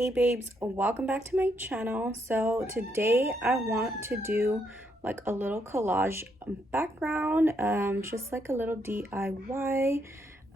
Hey babes, welcome back to my channel. So today I want to do like a little collage background, just like a little DIY.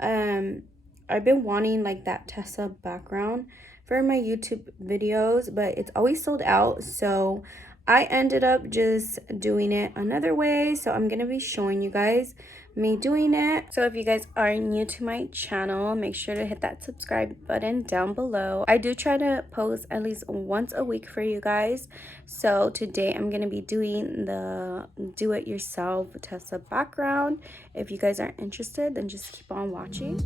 I've been wanting like that Tezza background for my YouTube videos, but it's always sold out. So I ended up just doing it another way. So I'm gonna be showing you guys me doing it. So if you guys are new to my channel, make sure to hit that subscribe button down below. I do try to post at least once a week for you guys. So today I'm gonna be doing the do-it-yourself Tezza background. If you guys aren't interested, then just keep on watching.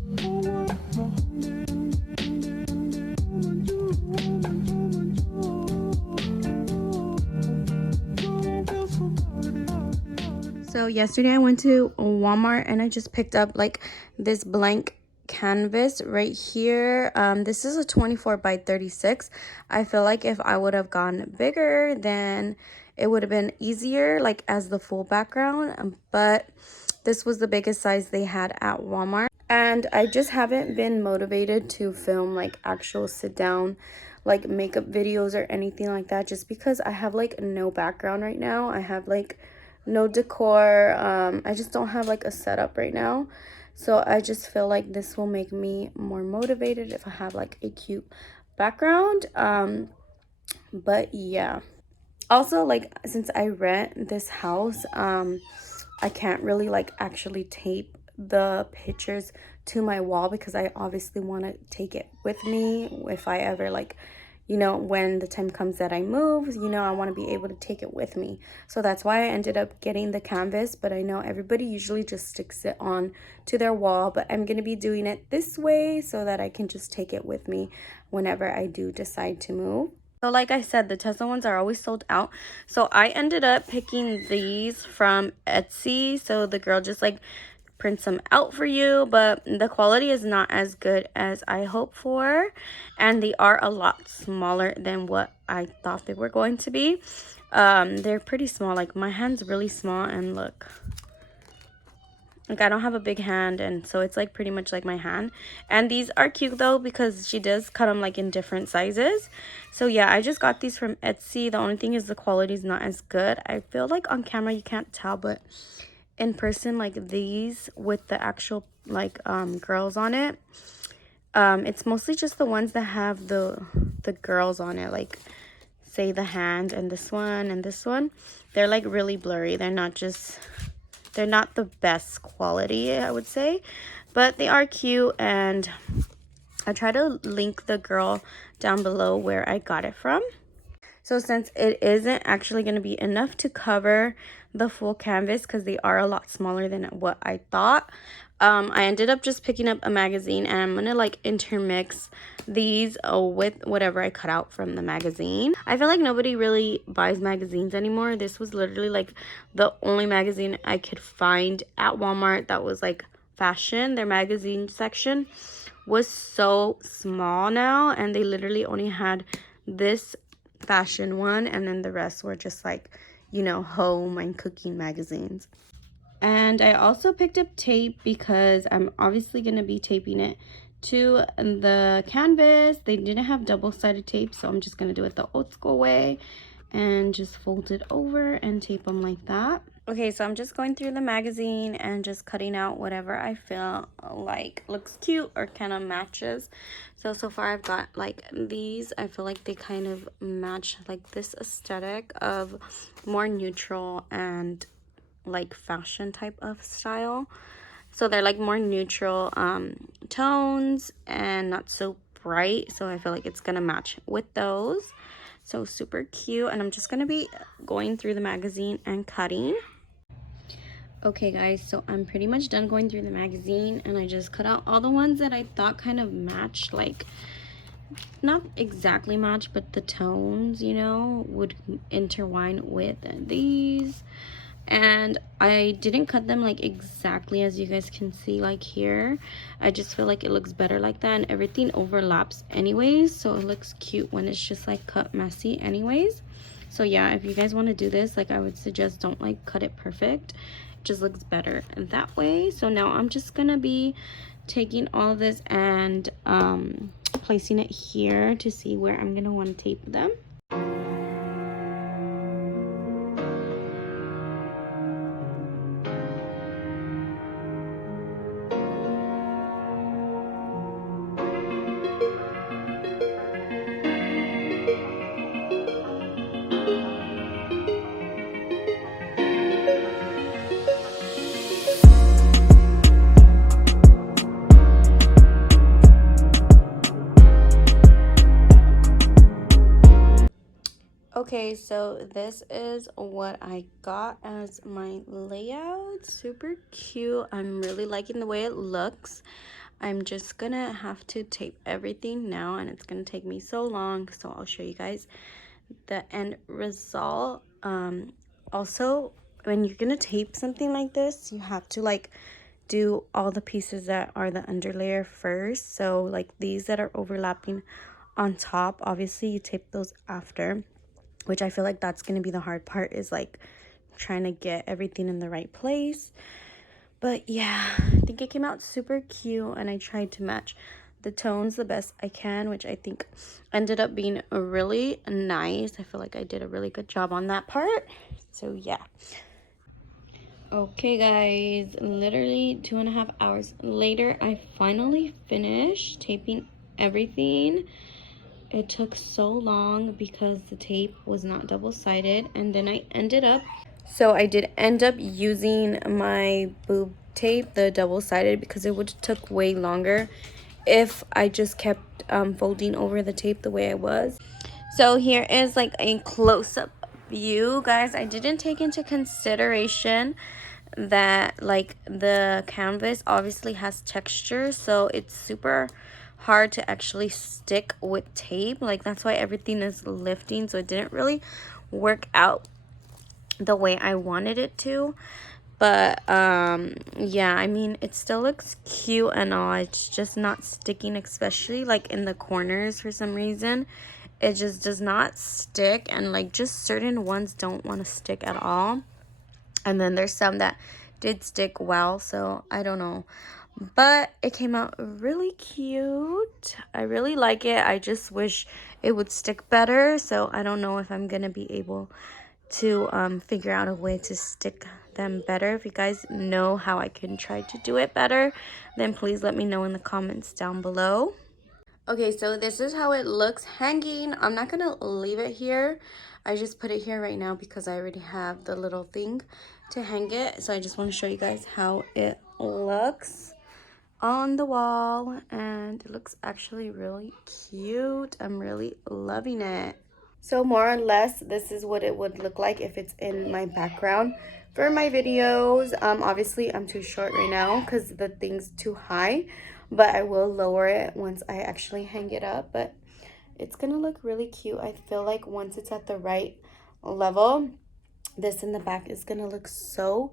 So yesterday I went to Walmart and I just picked up like this blank canvas right here. This is a 24 by 36. I feel like if I would have gone bigger, then it would have been easier like as the full background, but this was the biggest size they had at Walmart. And I just haven't been motivated to film like actual sit down like makeup videos or anything like that, just because I have like no background right now. I have like no decor. I just don't have like a setup right now, so I just feel like this will make me more motivated if I have like a cute background. But yeah, also like since I rent this house, I can't really like actually tape the pictures to my wall because I obviously want to take it with me if I ever like, you know, when the time comes that I move, you know, I want to be able to take it with me. So that's why I ended up getting the canvas, but I know everybody usually just sticks it on to their wall, but I'm going to be doing it this way so that I can just take it with me whenever I do decide to move. So like I said, the Tezza ones are always sold out. So I ended up picking these from Etsy. So the girl just like prints them out for you, but the quality is not as good as I hoped for, and they are a lot smaller than what I thought they were going to be. They're pretty small. Like my hand's really small, and look, like I don't have a big hand, and so it's like pretty much like my hand. And these are cute though because she does cut them like in different sizes. So yeah, I just got these from Etsy. The only thing is the quality is not as good. I feel like on camera you can't tell, but in person, like these with the actual like girls on it, it's mostly just the ones that have the girls on it, like say the hand and this one, they're like really blurry. They're not the best quality, I would say, but they are cute. And I try to link the girl down below where I got it from. So since it isn't actually going to be enough to cover the full canvas because they are a lot smaller than what I thought, I ended up just picking up a magazine, and I'm going to like intermix these with whatever I cut out from the magazine. I feel like nobody really buys magazines anymore. This was literally like the only magazine I could find at Walmart that was like fashion. Their magazine section was so small now, and they literally only had this fashion one, and then the rest were just like, you know, home and cooking magazines. And I also picked up tape because I'm obviously going to be taping it to the canvas. They didn't have double-sided tape, so I'm just going to do it the old school way and just fold it over and tape them like that. Okay, so I'm just going through the magazine and just cutting out whatever I feel like looks cute or kind of matches. So far I've got like these. I feel like they kind of match like this aesthetic of more neutral and like fashion type of style. So they're like more neutral tones and not so bright. So I feel like it's gonna match with those. So super cute. And I'm just gonna be going through the magazine and cutting. Okay guys, so I'm pretty much done going through the magazine, and I just cut out all the ones that I thought kind of matched, like not exactly match, but the tones, you know, would intertwine with these. And I didn't cut them like exactly as you guys can see like here. I just feel like it looks better like that, and everything overlaps anyways, so it looks cute when it's just like cut messy anyways. So yeah, if you guys want to do this, like I would suggest don't like cut it perfect. It just looks better that way. So now I'm just gonna be taking all of this and placing it here to see where I'm gonna want to tape them. Okay, so this is what I got as my layout. Super cute. I'm really liking the way it looks. I'm just gonna have to tape everything now, and it's gonna take me so long, so I'll show you guys the end result. Also, when you're gonna tape something like this, you have to like do all the pieces that are the underlayer first. So like these that are overlapping on top, obviously you tape those after, which I feel like that's going to be the hard part, is like trying to get everything in the right place. But yeah, I think it came out super cute, and I tried to match the tones the best I can, which I think ended up being really nice. I feel like I did a really good job on that part. So yeah. Okay guys, literally 2.5 hours later, I finally finished taping everything. It took so long because the tape was not double-sided, and then I did end up using my boob tape, the double-sided, because it would took way longer if I just kept folding over the tape the way I was. So here is like a close-up view, guys. I didn't take into consideration that like the canvas obviously has texture, so it's super hard to actually stick with tape. Like that's why everything is lifting, so it didn't really work out the way I wanted it to. But yeah, I mean, it still looks cute and all. It's just not sticking, especially like in the corners. For some reason it just does not stick, and like just certain ones don't want to stick at all, and then there's some that did stick well, so I don't know. But it came out really cute. I really like it. I just wish it would stick better, so I don't know if I'm gonna be able to figure out a way to stick them better. If you guys know how I can try to do it better, then please let me know in the comments down below. Okay, so this is how it looks hanging. I'm not gonna leave it here. I just put it here right now because I already have the little thing to hang it. So I just want to show you guys how it looks on the wall, and it looks actually really cute. I'm really loving it. So more or less, this is what it would look like if it's in my background for my videos. Obviously I'm too short right now because the thing's too high, but I will lower it once I actually hang it up. But it's gonna look really cute. I feel like once it's at the right level, this in the back is gonna look so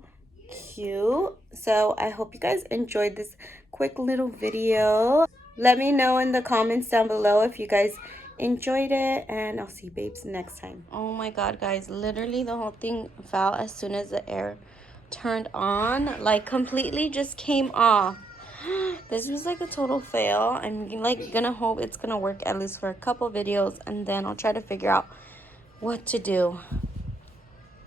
cute. So I hope you guys enjoyed this quick little video. Let me know in the comments down below if you guys enjoyed it, and I'll see you babes next time. Oh my god, guys, literally the whole thing fell as soon as the air turned on. Like completely just came off. This was like a total fail. I'm like gonna hope it's gonna work at least for a couple videos, and then I'll try to figure out what to do.